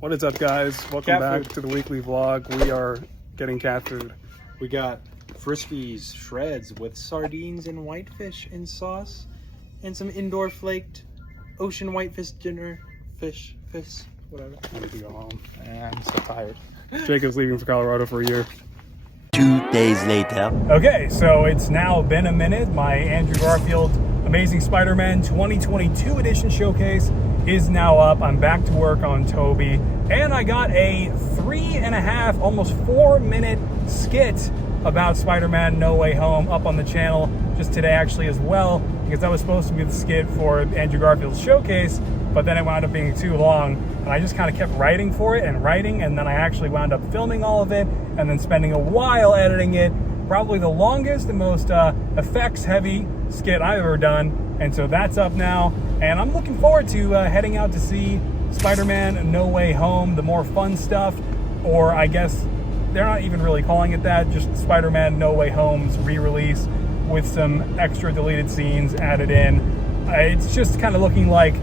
What is up, guys? Welcome Cat back food. to the weekly vlog. We are getting cat food. We got Friskies shreds with sardines and whitefish in sauce, and some indoor flaked ocean whitefish dinner fish, whatever. I need to go home. I'm so tired. Jacob's leaving for Colorado for a year. 2 days later. Okay, so it's now been a minute. My Andrew Garfield Amazing Spider-Man 2022 edition showcase is now up. I'm back to work on Toby, and I got a 3.5, almost 4-minute skit about Spider-Man No Way Home up on the channel just today actually as well, because that was supposed to be the skit for Andrew Garfield's showcase, but then it wound up being too long, and I just kind of kept writing for it and writing, and then I actually wound up filming all of it and then spending a while editing it. Probably the longest and most effects heavy skit I've ever done, and so that's up now, and I'm looking forward to heading out to see Spider-Man No Way Home, the more fun stuff, or I guess they're not even really calling it that, just Spider-Man No Way Home's re-release with some extra deleted scenes added in. It's just kind of looking like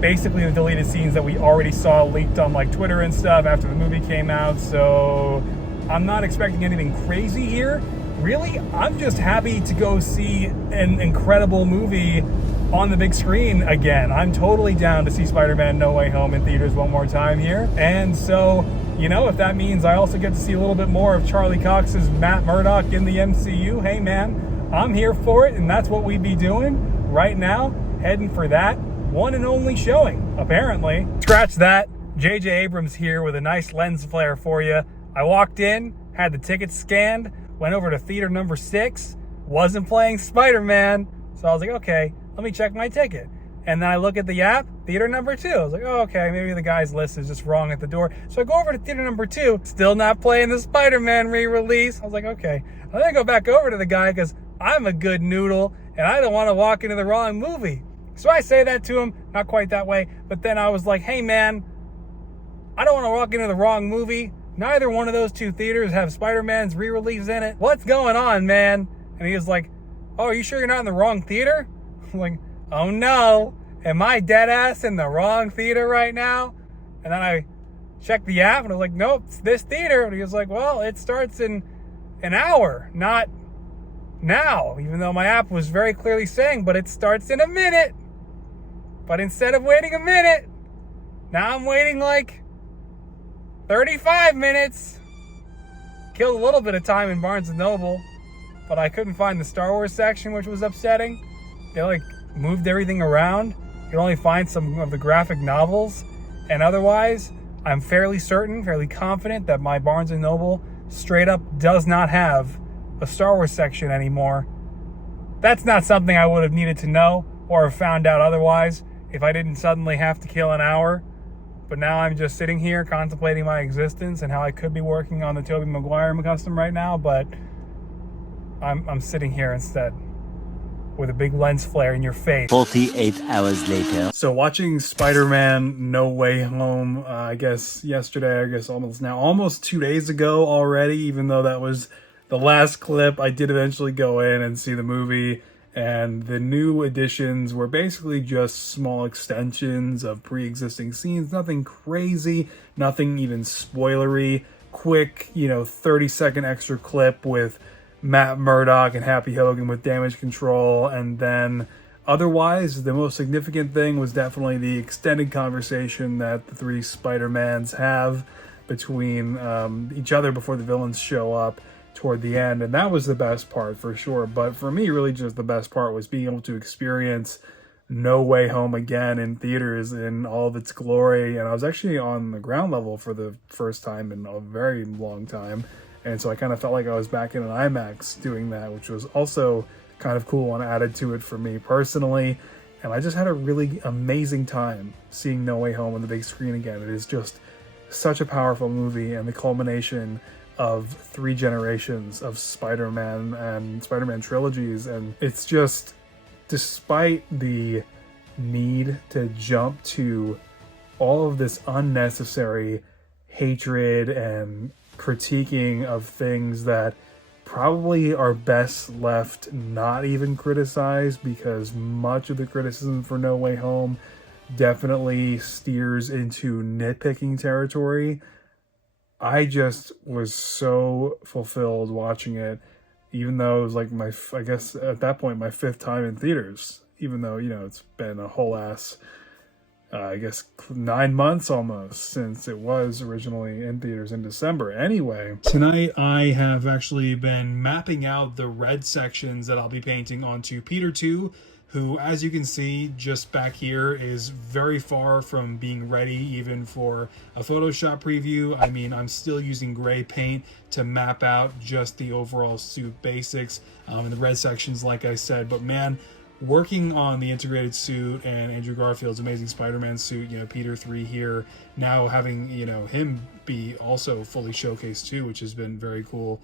basically the deleted scenes that we already saw leaked on like Twitter and stuff after the movie came out, so I'm not expecting anything crazy here. Really, I'm just happy to go see an incredible movie on the big screen again. I'm totally down to see Spider-Man No Way Home in theaters one more time here. And so, you know, if that means I also get to see a little bit more of Charlie Cox's Matt Murdock in the MCU, hey man, I'm here for it, and that's what we'd be doing right now, heading for that one and only showing, apparently. Scratch that. J.J. Abrams here with a nice lens flare for you. I walked in, had the tickets scanned, went over to theater number 6, wasn't playing Spider-Man, so I was like, okay, let me check my ticket. And then I look at the app, theater number 2. I was like, oh, okay, maybe the guy's list is just wrong at the door. So I go over to theater number 2, still not playing the Spider-Man re-release. I was like, okay, I'm gonna go back over to the guy because I'm a good noodle and I don't want to walk into the wrong movie. So I say that to him, not quite that way, but then I was like, hey man, I don't want to walk into the wrong movie. Neither one of those two theaters have Spider-Man's re-release in it. What's going on, man? And he was like, oh, are you sure you're not in the wrong theater? I'm like, oh no, am I dead ass in the wrong theater right now? And then I checked the app and I was like, nope, it's this theater. And he was like, well, it starts in an hour, not now, even though my app was very clearly saying, but it starts in a minute. But instead of waiting a minute, now I'm waiting like 35 minutes. Killed a little bit of time in Barnes & Noble, but I couldn't find the Star Wars section, which was upsetting. They like moved everything around. You could only find some of the graphic novels, and otherwise, I'm fairly certain, fairly confident that my Barnes & Noble straight up does not have a Star Wars section anymore. That's not something I would have needed to know or have found out otherwise if I didn't suddenly have to kill an hour. But now I'm just sitting here contemplating my existence and how I could be working on the Tobey Maguire custom right now, but I'm sitting here instead with a big lens flare in your face. 48 hours later. So watching Spider-Man No Way Home, I guess yesterday, almost 2 days ago already, even though that was the last clip, I did eventually go in and see the movie. And the new additions were basically just small extensions of pre-existing scenes. Nothing crazy, nothing even spoilery. Quick, 30-second extra clip with Matt Murdock and Happy Hogan with damage control. And then otherwise, the most significant thing was definitely the extended conversation that the three Spider-Mans have between each other before the villains show up toward the end, and that was the best part for sure. But for me, really just the best part was being able to experience No Way Home again in theaters in all of its glory. And I was actually on the ground level for the first time in a very long time, and so I kind of felt like I was back in an IMAX doing that, which was also kind of cool and added to it for me personally. And I just had a really amazing time seeing No Way Home on the big screen again. It is just such a powerful movie and the culmination of 3 generations of Spider-Man and Spider-Man trilogies. And it's just, despite the need to jump to all of this unnecessary hatred and critiquing of things that probably are best left not even criticized, because much of the criticism for No Way Home definitely steers into nitpicking territory. I just was so fulfilled watching it, even though it was like I guess at that point, my 5th time in theaters, even though, you know, it's been a whole ass, I guess 9 months almost since it was originally in theaters in December. Anyway, tonight I have actually been mapping out the red sections that I'll be painting onto Peter 2, who, as you can see just back here, is very far from being ready even for a Photoshop preview. I mean, I'm still using gray paint to map out just the overall suit basics and the red sections, like I said. But man, working on the integrated suit and Andrew Garfield's Amazing Spider-Man suit, you know, Peter 3 here, now having, you know, him be also fully showcased too, which has been very cool.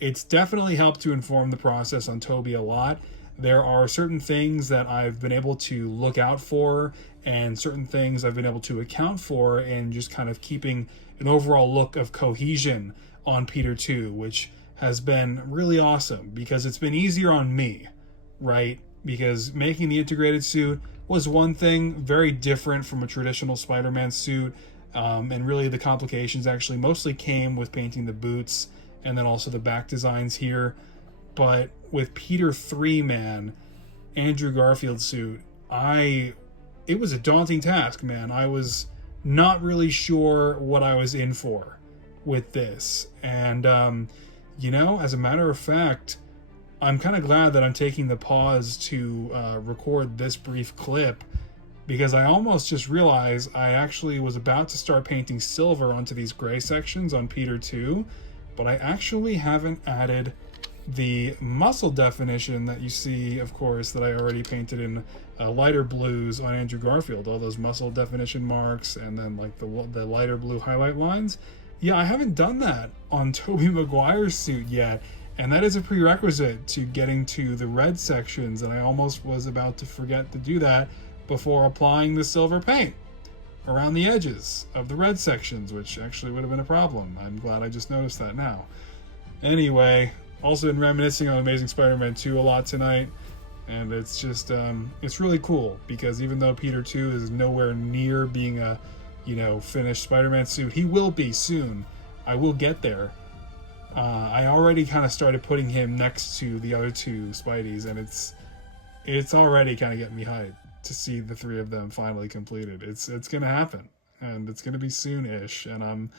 It's definitely helped to inform the process on Toby a lot. There are certain things that I've been able to look out for and certain things I've been able to account for in just kind of keeping an overall look of cohesion on Peter 2, which has been really awesome because it's been easier on me, right? Because making the integrated suit was one thing, very different from a traditional Spider-Man suit, and really the complications actually mostly came with painting the boots and then also the back designs here. But with Peter 3, man, Andrew Garfield suit, it was a daunting task, man. I was not really sure what I was in for with this. And, you know, as a matter of fact, I'm kind of glad that I'm taking the pause to record this brief clip, because I almost just realized I actually was about to start painting silver onto these gray sections on Peter 2, but I actually haven't added the muscle definition that you see, of course, that I already painted in lighter blues on Andrew Garfield, all those muscle definition marks and then like the lighter blue highlight lines. Yeah, I haven't done that on Tobey Maguire's suit yet, and that is a prerequisite to getting to the red sections, and I almost was about to forget to do that before applying the silver paint around the edges of the red sections, which actually would have been a problem. I'm glad I just noticed that now. Anyway, also been reminiscing on Amazing Spider-Man 2 a lot tonight, and it's just, it's really cool, because even though Peter 2 is nowhere near being a, you know, finished Spider-Man suit, he will be soon. I will get there. I already kind of started putting him next to the other two Spideys, and it's already kind of getting me hyped to see the 3 of them finally completed. It's gonna happen, and it's gonna be soon-ish, and I'm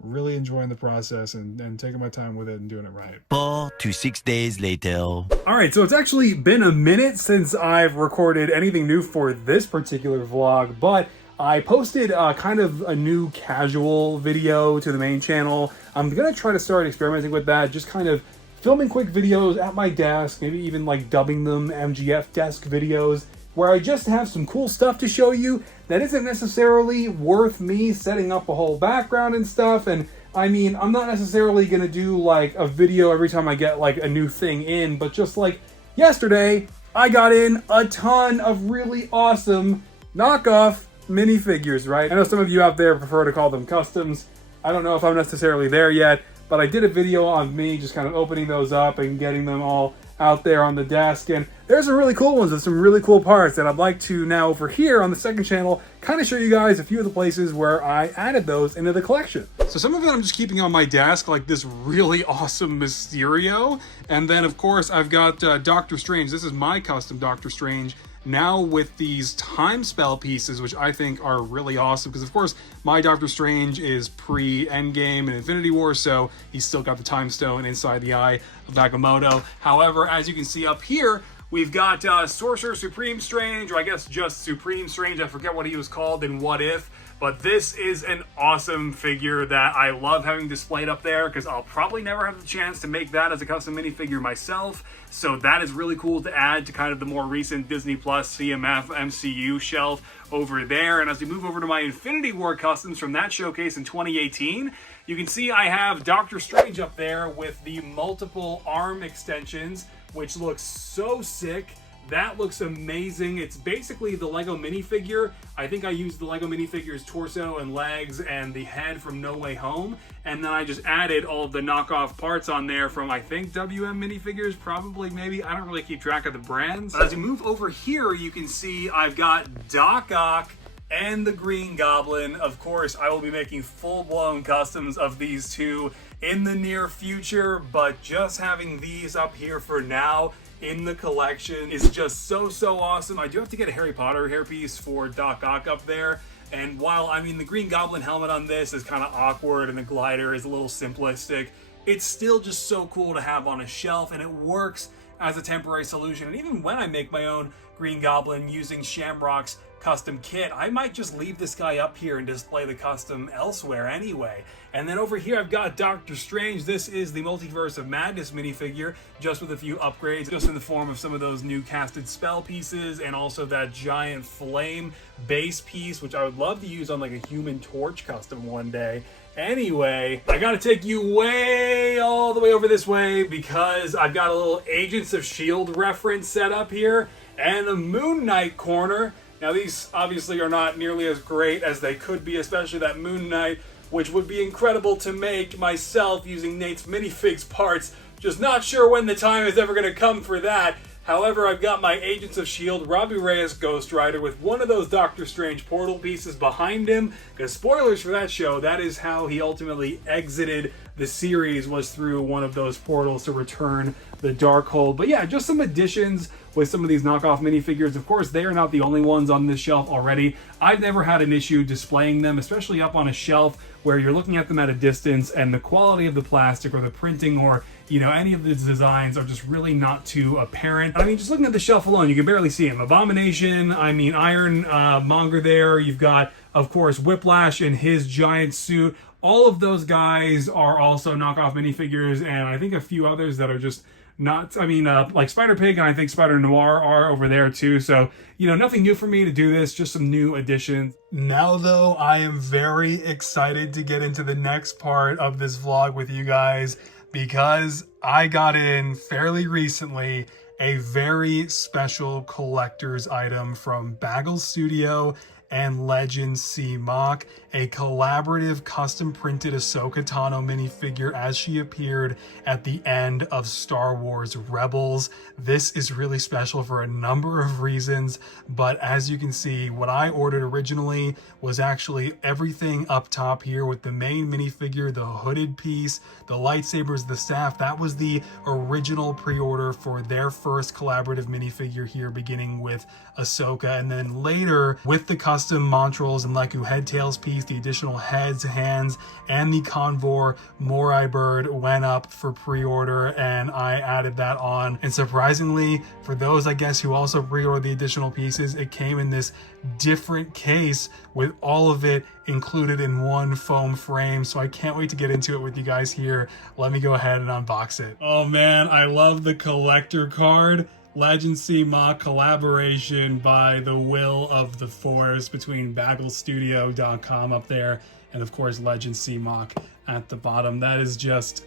really enjoying the process and taking my time with it and doing it right. 4 to 6 days later. All right, so it's actually been a minute since I've recorded anything new for this particular vlog, but I posted kind of a new casual video to the main channel. I'm gonna try to start experimenting with that, just kind of filming quick videos at my desk, maybe even like dubbing them MGF desk videos, where I just have some cool stuff to show you that isn't necessarily worth me setting up a whole background and stuff. And I mean, I'm not necessarily gonna do like a video every time I get like a new thing in, but just like yesterday, I got in a ton of really awesome knockoff minifigures, right? I know some of you out there prefer to call them customs. I don't know if I'm necessarily there yet, but I did a video on me just kind of opening those up and getting them all out there on the desk, and there's some really cool ones with some really cool parts that I'd like to now over here on the second channel kind of show you guys a few of the places where I added those into the collection. So some of it I'm just keeping on my desk, like this really awesome Mysterio, and then of course I've got Doctor Strange. This is my custom Doctor Strange, now with these time spell pieces, which I think are really awesome, because of course my Doctor Strange is pre-Endgame and Infinity War, so he's still got the time stone inside the eye of Agamotto. However, as you can see up here, we've got Sorcerer Supreme Strange, or I guess just Supreme Strange, I forget what he was called in What If, but this is an awesome figure that I love having displayed up there, because I'll probably never have the chance to make that as a custom minifigure myself, so that is really cool to add to kind of the more recent Disney Plus CMF MCU shelf over there. And as we move over to my Infinity War customs from that showcase in 2018, you can see I have Doctor Strange up there with the multiple arm extensions, which looks so sick. That looks amazing. It's basically the Lego minifigure. I think I used the Lego minifigure's torso and legs and the head from No Way Home, and then I just added all of the knockoff parts on there from, I think, WM minifigures, probably, maybe. I don't really keep track of the brands. But as we move over here, you can see I've got Doc Ock and the Green Goblin. Of course, I will be making full-blown customs of these two in the near future, but just having these up here for now in the collection is just so awesome. I do have to get a Harry Potter hairpiece for Doc Ock up there, and while I mean the Green Goblin helmet on this is kind of awkward and the glider is a little simplistic, it's still just so cool to have on a shelf, and it works as a temporary solution. And even when I make my own Green Goblin using Shamrock's custom kit, I might just leave this guy up here and display the custom elsewhere anyway. And then over here I've got Doctor Strange. This is the Multiverse of Madness minifigure, just with a few upgrades, just in the form of some of those new casted spell pieces, and also that giant flame base piece, which I would love to use on like a Human Torch custom one day. Anyway, I gotta take you way all the way over this way because I've got a little Agents of S.H.I.E.L.D. reference set up here and a Moon Knight corner. Now these obviously are not nearly as great as they could be, especially that Moon Knight, which would be incredible to make myself using Nate's Minifigs parts. Just not sure when the time is ever gonna come for that. However, I've got my Agents of S.H.I.E.L.D. Robbie Reyes Ghost Rider with one of those Doctor Strange portal pieces behind him. Because spoilers for that show, that is how he ultimately exited the series, was through one of those portals to return the Darkhold. But yeah, just some additions with some of these knockoff minifigures. Of course, they are not the only ones on this shelf already. I've never had an issue displaying them, especially up on a shelf where you're looking at them at a distance and the quality of the plastic or the printing or, you know, any of the designs are just really not too apparent. I mean, just looking at the shelf alone, you can barely see him. Abomination, I mean, Ironmonger there. You've got, of course, Whiplash in his giant suit. All of those guys are also knockoff minifigures, and I think a few others that are just not, I mean, like Spider-Pig and I think Spider-Noir are over there too. So, you know, nothing new for me to do this, just some new additions. Now though, I am very excited to get into the next part of this vlog with you guys because I got in fairly recently a very special collector's item from Bagel Studio and Legend C-Mock, a collaborative custom printed Ahsoka Tano minifigure as she appeared at the end of Star Wars Rebels. This is really special for a number of reasons, but as you can see, what I ordered originally was actually everything up top here with the main minifigure, the hooded piece, the lightsabers, the staff. That was the original pre-order for their first collaborative minifigure here, beginning with Ahsoka, and then later with the custom Montrals and Leku head tails piece, the additional heads, hands, and the Convor Morai bird went up for pre-order, and I added that on. And surprisingly, for those I guess who also pre-ordered the additional pieces, it came in this different case with all of it included in one foam frame. So I can't wait to get into it with you guys here. Let me go ahead and unbox it. Oh man, I love the collector card. Legend C-Mock collaboration by the Will of the Force between BagelStudio.com up there and of course Legend C-Mock at the bottom. That is just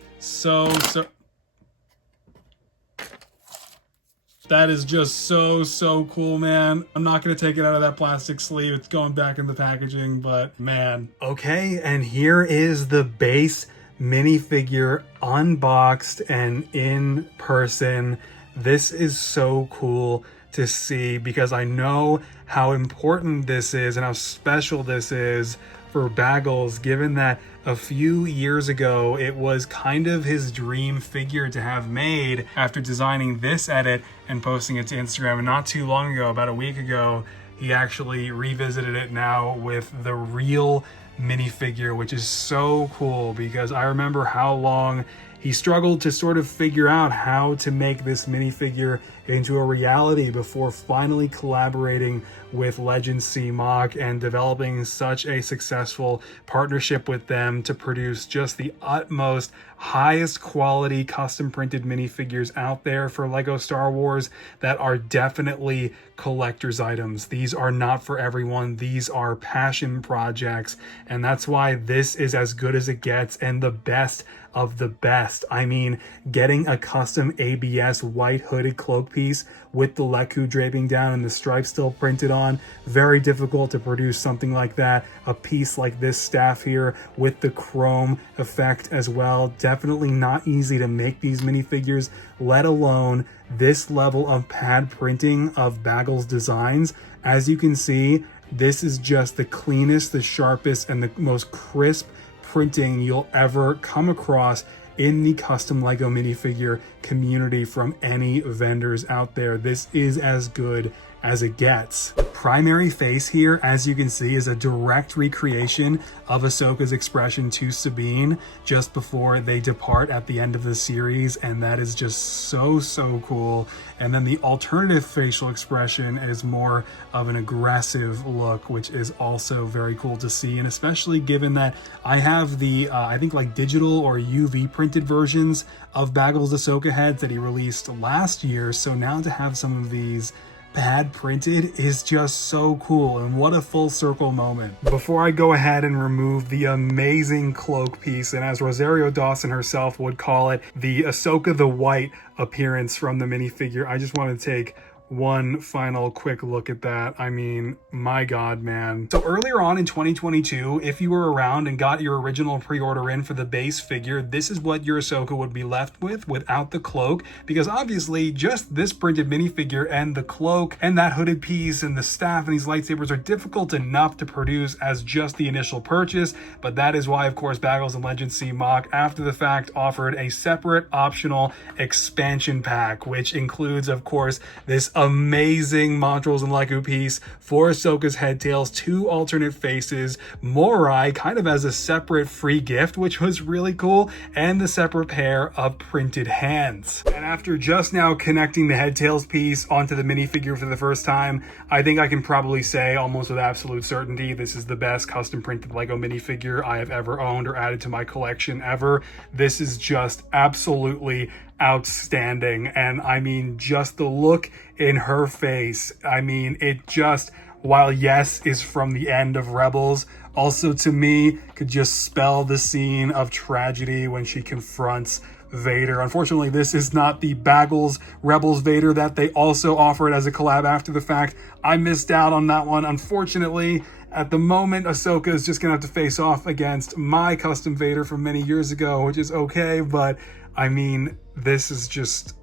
that is just so cool, man. I'm not gonna take it out of that plastic sleeve. It's going back in the packaging, but man. Okay, and here is the base minifigure unboxed and in person. This is so cool to see because I know how important this is and how special this is for Bagels, given that a few years ago it was kind of his dream figure to have made after designing this edit and posting it to Instagram. And not too long ago, about a week ago, he actually revisited it now with the real minifigure, which is so cool because I remember how long he struggled to sort of figure out how to make this minifigure into a reality before finally collaborating with Legend C-Mock and developing such a successful partnership with them to produce just the utmost highest quality custom printed minifigures out there for Lego Star Wars that are definitely collector's items. These are not for everyone. These are passion projects, and that's why this is as good as it gets and the best of the best. I mean, getting a custom ABS white hooded cloak piece with the Leku draping down and the stripes still printed on, very difficult to produce something like that. A piece like this staff here with the chrome effect as well, definitely not easy to make these minifigures, let alone this level of pad printing of Bagel's designs. As you can see, This is just the cleanest, the sharpest, and the most crisp printing you'll ever come across in the custom Lego minifigure community from any vendors out there. This is as good as it gets. The primary face here, as you can see, is a direct recreation of Ahsoka's expression to Sabine just before they depart at the end of the series, and that is just so cool. And then the alternative facial expression is more of an aggressive look, which is also very cool to see, and especially given that I have the I think like digital or UV printed versions of Baggles' Ahsoka heads that he released last year, so now to have some of these pad printed is just so cool, and what a full circle moment. Before I go ahead and remove the amazing cloak piece, and as Rosario Dawson herself would call it, the Ahsoka the White appearance from the minifigure, I just want to take one final quick look at that. I mean, my God, man. So earlier on in 2022, if you were around and got your original pre-order in for the base figure, this is what your Ahsoka would be left with without the cloak, because obviously just this printed minifigure and the cloak and that hooded piece and the staff and these lightsabers are difficult enough to produce as just the initial purchase. But that is why, of course, Baggles and Legends CMOC after the fact offered a separate optional expansion pack, which includes, of course, this amazing Montrals and Leku piece for Ahsoka's headtails, 2 alternate faces, Morai kind of as a separate free gift, which was really cool, and the separate pair of printed hands. And after just now connecting the headtails piece onto the minifigure for the first time, I think I can probably say almost with absolute certainty this is the best custom printed Lego minifigure I have ever owned or added to my collection ever. This is just absolutely outstanding, and I mean, just the look in her face, I mean, it just, while yes is from the end of Rebels, also to me could just spell the scene of tragedy when she confronts Vader. Unfortunately, this is not the Baggles Rebels Vader that they also offered as a collab after the fact. I missed out on that one, unfortunately. At the moment, Ahsoka is just gonna have to face off against my custom Vader from many years ago, which is okay, but I mean, this is just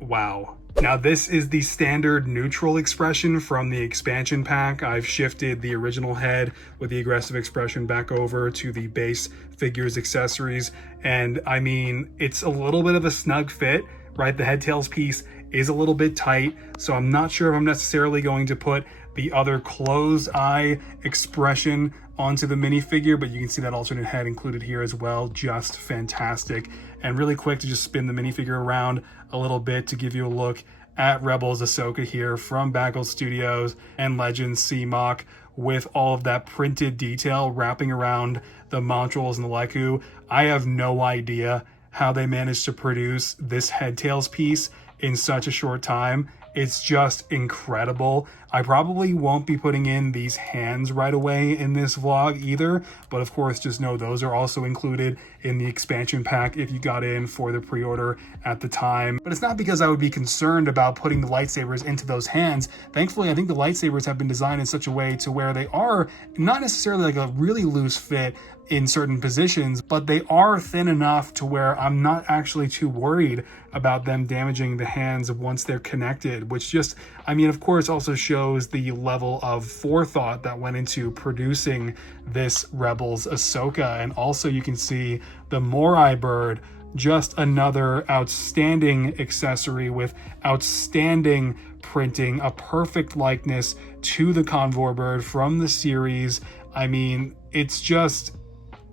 wow. Now, this is the standard neutral expression from the expansion pack. I've shifted the original head with the aggressive expression back over to the base figure's accessories. And I mean, it's a little bit of a snug fit, right? The headtails piece is a little bit tight, so I'm not sure if I'm necessarily going to put the other closed eye expression onto the minifigure, but you can see that alternate head included here as well. Just fantastic. And really quick to just spin the minifigure around a little bit to give you a look at Rebels Ahsoka here from Baggles Studios and Legends CMOC with all of that printed detail wrapping around the Montrals and the Leku. I have no idea how they managed to produce this headtails piece in such a short time. It's just incredible. I probably won't be putting in these hands right away in this vlog either, but of course just know those are also included in the expansion pack if you got in for the pre-order at the time. But it's not because I would be concerned about putting the lightsabers into those hands. Thankfully, I think the lightsabers have been designed in such a way to where they are not necessarily like a really loose fit in certain positions, but they are thin enough to where I'm not actually too worried about them damaging the hands once they're connected, which just, I mean, of course, also shows the level of forethought that went into producing this Rebels Ahsoka. And also you can see the Morai bird, just another outstanding accessory with outstanding printing, a perfect likeness to the Convor bird from the series. I mean, it's just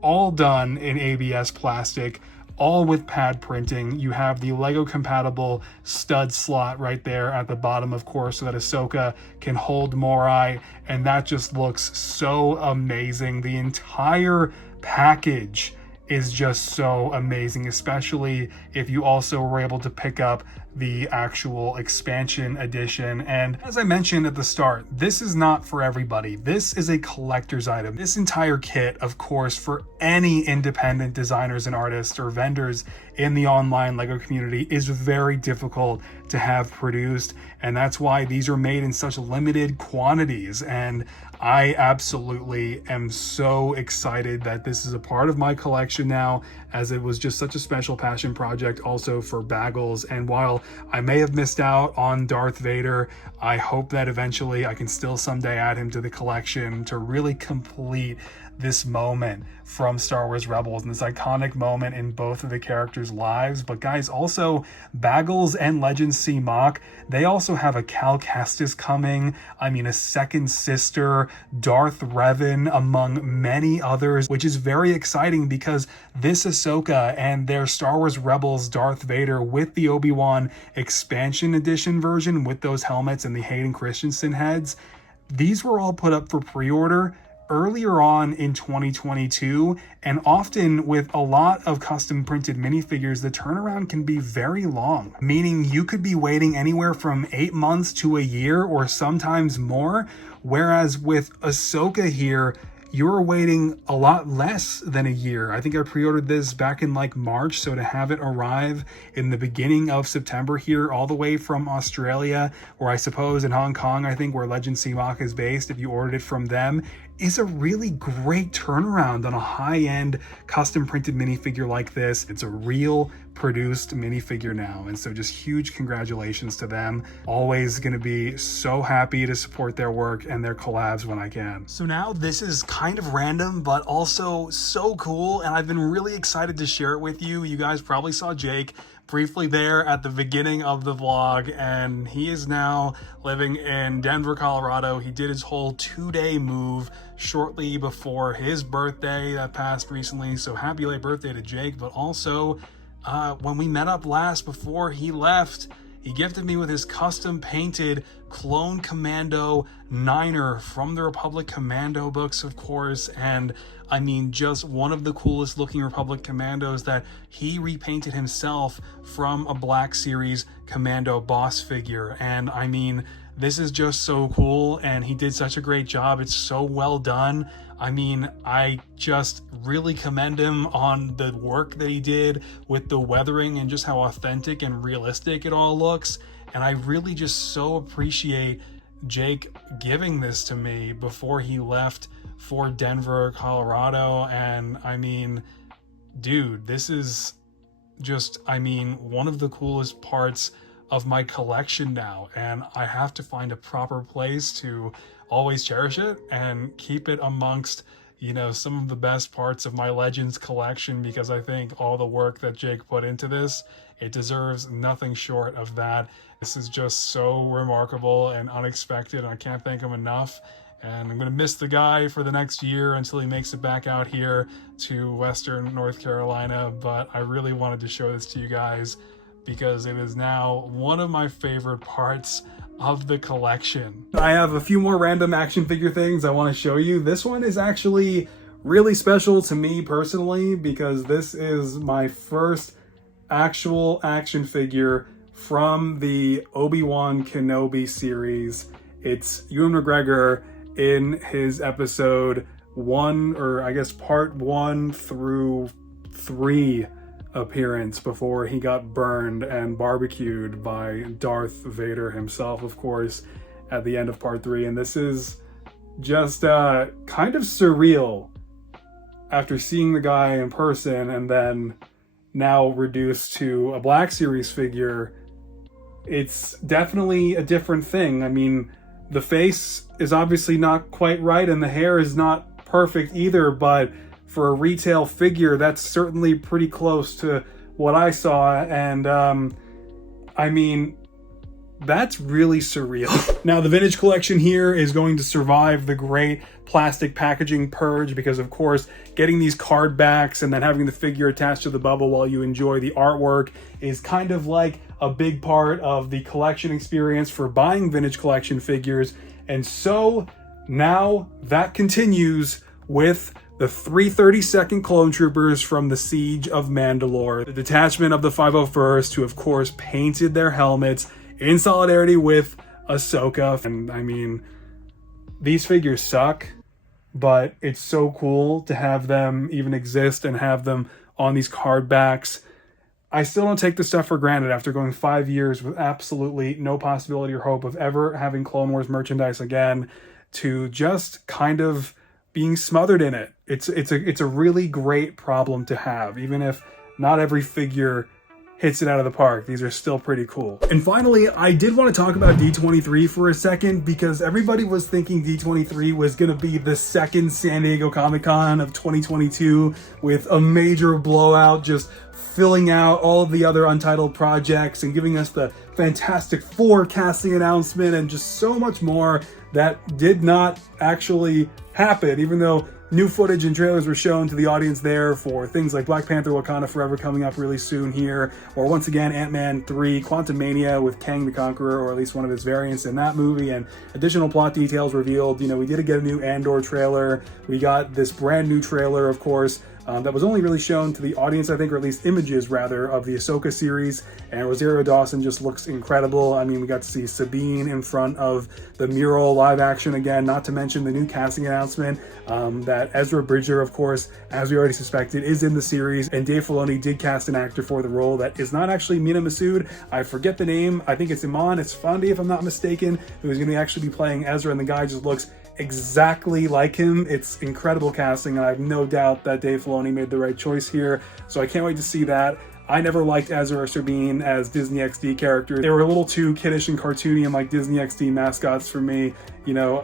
all done in ABS plastic, all with pad printing. You have the Lego compatible stud slot right there at the bottom, of course, so that Ahsoka can hold Morai, and that just looks so amazing. The entire package is just so amazing, especially if you also were able to pick up the actual expansion edition. And as I mentioned at the start, this is not for everybody. This is a collector's item. This entire kit, of course, for any independent designers and artists or vendors in the online Lego community is very difficult to have produced, and that's why these are made in such limited quantities. And I absolutely am so excited that this is a part of my collection now, as it was just such a special passion project also for Baggles. And while I may have missed out on Darth Vader. I hope that eventually I can still someday add him to the collection to really complete this moment from Star Wars Rebels and this iconic moment in both of the characters' lives. But guys, also Baggles and Legends C Mock, they also have a Cal Kestis coming. I mean, a second sister, Darth Revan, among many others, which is very exciting because this Ahsoka and their Star Wars Rebels Darth Vader with the Obi-Wan expansion edition version with those helmets and the Hayden Christensen heads, these were all put up for pre-order earlier on in 2022, and often with a lot of custom printed minifigures, the turnaround can be very long, meaning you could be waiting anywhere from 8 months to a year or sometimes more, whereas with Ahsoka here, you're waiting a lot less than a year. I think I pre-ordered this back in like March, so to have it arrive in the beginning of September here, all the way from Australia, or I suppose in Hong Kong, I think where Legend CMOC is based, if you ordered it from them, is a really great turnaround on a high-end custom printed minifigure like this. It's a real produced minifigure now, and so just huge congratulations to them. Always going to be so happy to support their work and their collabs when I can. So now this is kind of random but also so cool, and I've been really excited to share it with you. You guys probably saw Jake briefly there at the beginning of the vlog, and he is now living in Denver, Colorado. He did his whole 2-day move shortly before his birthday that passed recently, so happy late birthday to Jake. But also when we met up last before he left, he gifted me with his custom painted Clone Commando Niner from the Republic Commando books, of course. And I mean, just one of the coolest looking Republic Commandos that he repainted himself from a Black Series Commando boss figure. And I mean, this is just so cool, and he did such a great job. It's so well done. I mean, I just really commend him on the work that he did with the weathering and just how authentic and realistic it all looks. And I really just so appreciate Jake giving this to me before he left for Denver, Colorado. And I mean, dude, this is just, I mean, one of the coolest parts of my collection now, and I have to find a proper place to always cherish it and keep it amongst, you know, some of the best parts of my Legends collection, because I think all the work that Jake put into this, it deserves nothing short of that. This is just so remarkable and unexpected, and I can't thank him enough. And I'm going to miss the guy for the next year until he makes it back out here to Western North Carolina, but I really wanted to show this to you guys because it is now one of my favorite parts of the collection. I have a few more random action figure things I want to show you. This one is actually really special to me personally because this is my first actual action figure from the Obi-Wan Kenobi series. It's Ewan McGregor in his episode 1, or I guess part 1 through 3 appearance before he got burned and barbecued by Darth Vader himself, of course, at the end of part 3. And this is just kind of surreal after seeing the guy in person and then now reduced to a Black Series figure. It's definitely a different thing. I mean, the face is obviously not quite right and the hair is not perfect either, but for a retail figure, that's certainly pretty close to what I saw. And I mean, that's really surreal. Now, the vintage collection here is going to survive the great plastic packaging purge because, of course, getting these card backs and then having the figure attached to the bubble while you enjoy the artwork is kind of like a big part of the collection experience for buying vintage collection figures. And so now that continues with the 332nd Clone Troopers from the Siege of Mandalore, the detachment of the 501st, who of course painted their helmets in solidarity with Ahsoka. And I mean, these figures suck, but it's so cool to have them even exist and have them on these card backs. I still don't take this stuff for granted after going 5 years with absolutely no possibility or hope of ever having Clone Wars merchandise again, to just kind of being smothered in it. It's a really great problem to have, even if not every figure hits it out of the park. These are still pretty cool. And finally, I did want to talk about D23 for a second, because everybody was thinking D23 was going to be the second San Diego Comic-Con of 2022 with a major blowout, just filling out all of the other untitled projects and giving us the Fantastic Four casting announcement and just so much more. That did not actually happen, even though new footage and trailers were shown to the audience there for things like Black Panther Wakanda Forever coming up really soon here, or once again Ant-Man 3 Quantumania with Kang the Conqueror, or at least one of his variants in that movie, and additional plot details revealed. You know, we did get a new Andor trailer. We got this brand new trailer, of course, that was only really shown to the audience, I think, or at least images rather, of the Ahsoka series, and Rosario Dawson just looks incredible. I mean, we got to see Sabine in front of the mural live action again, not to mention the new casting announcement that Ezra Bridger, of course, as we already suspected, is in the series, and Dave Filoni did cast an actor for the role that is not actually Mina Masood. I forget the name. I think it's Iman Esfandi, if I'm not mistaken, who is going to actually be playing Ezra, and the guy just looks exactly like him. It's incredible casting, and I have no doubt that Dave Filoni made the right choice here, so I can't wait to see that. I never liked Ezra or Sabine as Disney XD characters. They were a little too kiddish and cartoony and like Disney XD mascots for me. You know,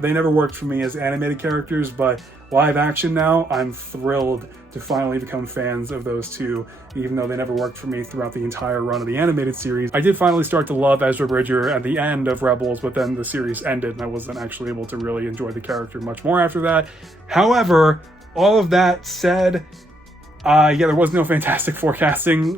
they never worked for me as animated characters, but live action now, I'm thrilled to finally become fans of those two, even though they never worked for me throughout the entire run of the animated series. I did finally start to love Ezra Bridger at the end of Rebels, but then the series ended and I wasn't actually able to really enjoy the character much more after that. However, all of that said, yeah, there was no Fantastic Four casting,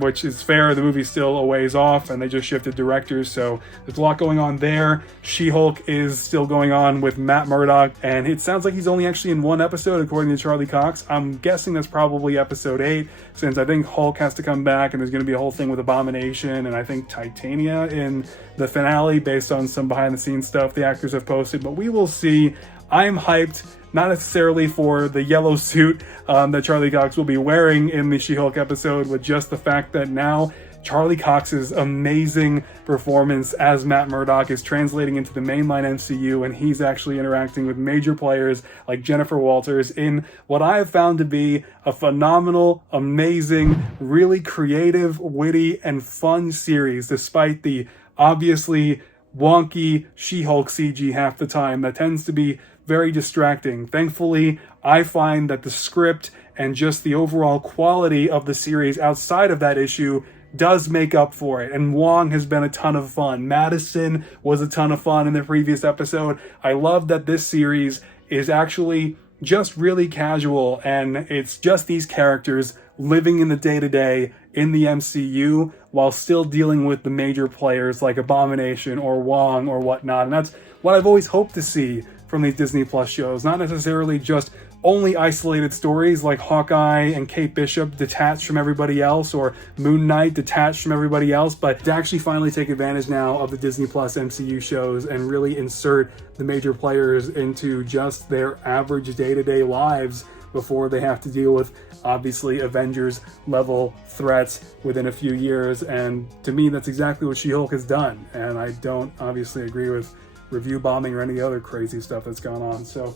which is fair. The movie's still a ways off, and they just shifted directors, so there's a lot going on there. She-Hulk is still going on with Matt Murdock, and it sounds like he's only actually in one episode, according to Charlie Cox. I'm guessing that's probably episode 8, since I think Hulk has to come back, and there's going to be a whole thing with Abomination, and I think Titania in the finale, based on some behind-the-scenes stuff the actors have posted, but we will see. I'm hyped, not necessarily for the yellow suit that Charlie Cox will be wearing in the She-Hulk episode, but just the fact that now Charlie Cox's amazing performance as Matt Murdock is translating into the mainline MCU, and he's actually interacting with major players like Jennifer Walters in what I have found to be a phenomenal, amazing, really creative, witty, and fun series, despite the obviously wonky She-Hulk CG half the time that tends to be very distracting. Thankfully, I find that the script and just the overall quality of the series outside of that issue does make up for it, and Wong has been a ton of fun. Madison was a ton of fun in the previous episode. I love that this series is actually just really casual, and it's just these characters living in the day-to-day in the MCU while still dealing with the major players like Abomination or Wong or whatnot, and that's what I've always hoped to see from these Disney Plus shows. Not necessarily just only isolated stories like Hawkeye and Kate Bishop detached from everybody else, or Moon Knight detached from everybody else, but to actually finally take advantage now of the Disney Plus MCU shows and really insert the major players into just their average day-to-day lives before they have to deal with, obviously, Avengers level threats within a few years. And to me, that's exactly what She-Hulk has done, and I don't obviously agree with review bombing or any other crazy stuff that's gone on. So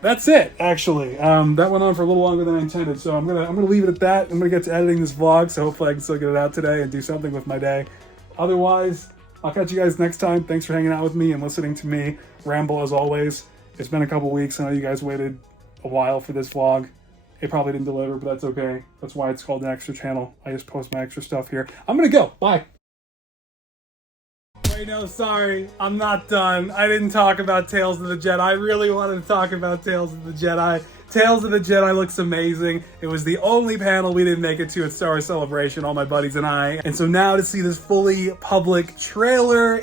that's it, actually. That went on for a little longer than I intended, so I'm gonna leave it at that. I'm gonna get to editing this vlog, so hopefully I can still get it out today and do something with my day. Otherwise, I'll catch you guys next time. Thanks for hanging out with me and listening to me ramble as always. It's been a couple weeks. I know you guys waited a while for this vlog. It probably didn't deliver, but that's okay. That's why it's called an extra channel. I just post my extra stuff here. I'm gonna go. Bye. Wait, no, sorry. I'm not done. I didn't talk about Tales of the Jedi. I really wanted to talk about Tales of the Jedi. Tales of the Jedi looks amazing. It was the only panel we didn't make it to at Star Wars Celebration, all my buddies and I. And so now to see this fully public trailer,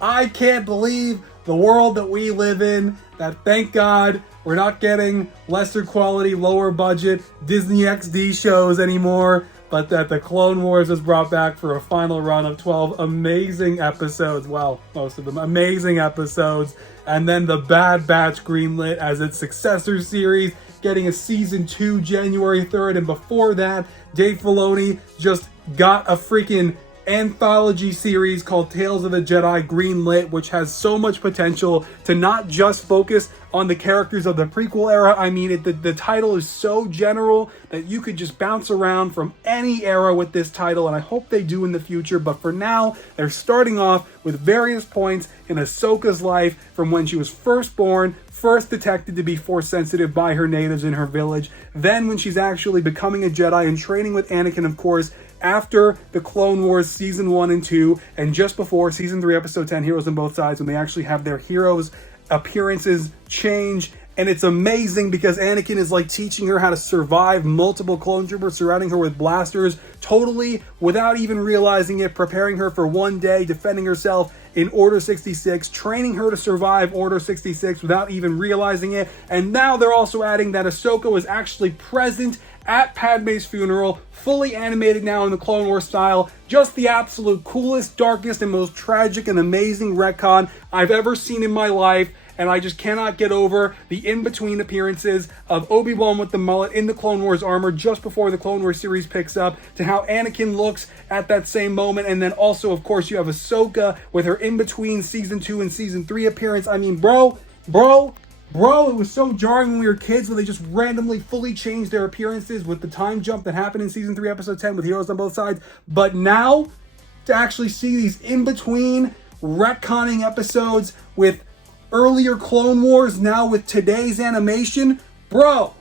I can't believe the world that we live in, that thank God we're not getting lesser quality, lower budget Disney XD shows anymore, but that the Clone Wars was brought back for a final run of 12 amazing episodes. Well, most of them amazing episodes. And then the Bad Batch greenlit as its successor series, getting a season 2 January 3rd. And before that, Dave Filoni just got a freaking anthology series called Tales of the Jedi greenlit, which has so much potential to not just focus on the characters of the prequel era. I mean, the title is so general that you could just bounce around from any era with this title, and I hope they do in the future. But for now, they're starting off with various points in Ahsoka's life from when she was first born, first detected to be Force sensitive by her natives in her village, then when she's actually becoming a Jedi and training with Anakin, of course, after the Clone Wars Season 1 and 2, and just before Season 3, Episode 10, Heroes on Both Sides, when they actually have their heroes' appearances change. And it's amazing because Anakin is like teaching her how to survive multiple clone troopers surrounding her with blasters, totally without even realizing it, preparing her for one day, defending herself in Order 66, training her to survive Order 66 without even realizing it. And now they're also adding that Ahsoka was actually present at Padme's funeral, fully animated now in the Clone Wars style. Just the absolute coolest, darkest, and most tragic and amazing retcon I've ever seen in my life. And I just cannot get over the in-between appearances of Obi-Wan with the mullet in the Clone Wars armor just before the Clone Wars series picks up, to how Anakin looks at that same moment. And then also, of course, you have Ahsoka with her in-between Season 2 and Season 3 appearance. I mean, bro, it was so jarring when we were kids when they just randomly fully changed their appearances with the time jump that happened in Season 3, Episode 10 with Heroes on Both Sides. But now, to actually see these in-between retconning episodes with earlier Clone Wars, now with today's animation, bro,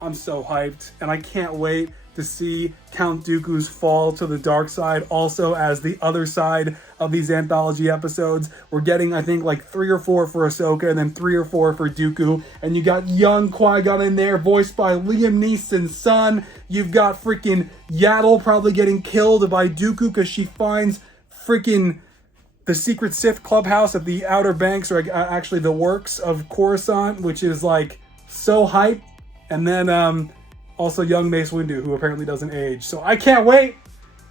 I'm so hyped, and I can't wait to see Count Dooku's fall to the dark side also as the other side of these anthology episodes. We're getting, I think, like 3 or 4 for Ahsoka and then 3 or 4 for Dooku. And you got young Qui-Gon in there, voiced by Liam Neeson's son. You've got freaking Yaddle probably getting killed by Dooku because she finds freaking the secret Sith clubhouse at the Outer Banks, or actually the works of Coruscant, which is like so hype. And then also young Mace Windu, who apparently doesn't age. So I can't wait.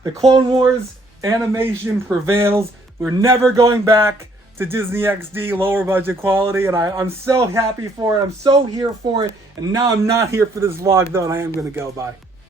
The Clone Wars animation prevails. We're never going back to Disney XD lower budget quality, and I'm so happy for it. I'm so here for it. And now I'm not here for this vlog though, and I am going to go. Bye.